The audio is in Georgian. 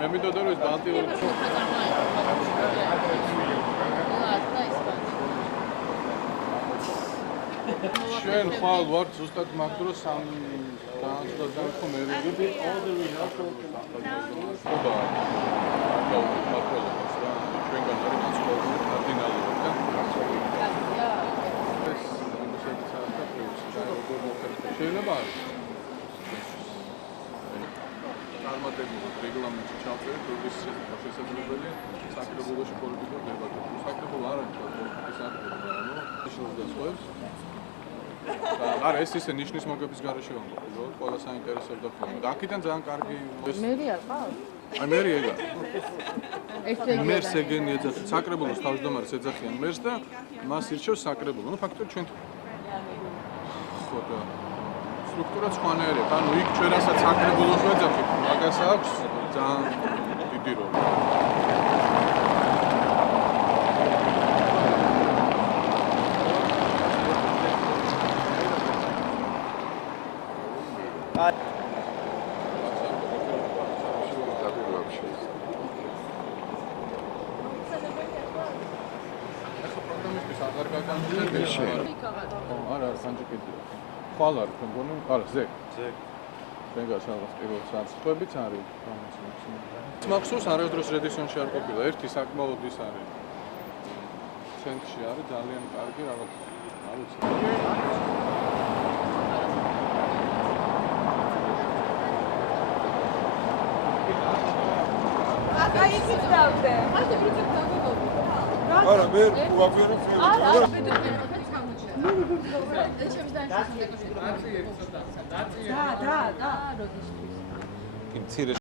მე მინდოდა რომ ეს ბალტიური ჩვენ ხვალ ვართ ზუსტად მაგ დროს სამ განსხვავებული ხომ ერიგები ხოდა მაკროლოს რა ჩვენგან არის განსხვავებული კარდინალური და ეს შეიძლება არის წარმატებული რეგლამენტი ჩავწერეთ როდის შესაძლებელია საკრებულოში პოლიტიკურ დებატებს საკრებულო არ არის პოლიტიკის საკრებულო მაგრამ ნიშნავს და სხვებს არა ეს ისე ნიშნის მოგების გარეშე ვამბობ რომ ყველა საინტერესო და ხოლმე და აქედან ძალიან კარგი მერი არ ყავს? აი მერი ეგა მერს ეგენი ეძახიან საკრებულოს თავმჯდომარეს ეძახიან მერს და მას ირჩევს საკრებულო ну ფაქტობრივად ჩვენ ხო და სტრუქტურაც სხვანაირია ანუ იქ ჩვენ რასაც საკრებულოს ვეძახით მაგას აქვს ძალიან დიდი როლი არა ხანჯიკეთი ხვალ არ მგონი არა ზეგ ზეგას რაღაც პირველ საათს ხვებიც არის მაქსუს არასდროს რედისონში არ ყოფილა ერთი საკმაოდ ის არის ცენტრში არის ძალიან კარგი რაღაც არ ვიცი აკა იქით დავდე ასე პროცესი დავდე არა მე უაფერე ფილმი არა და როდესაც მცირე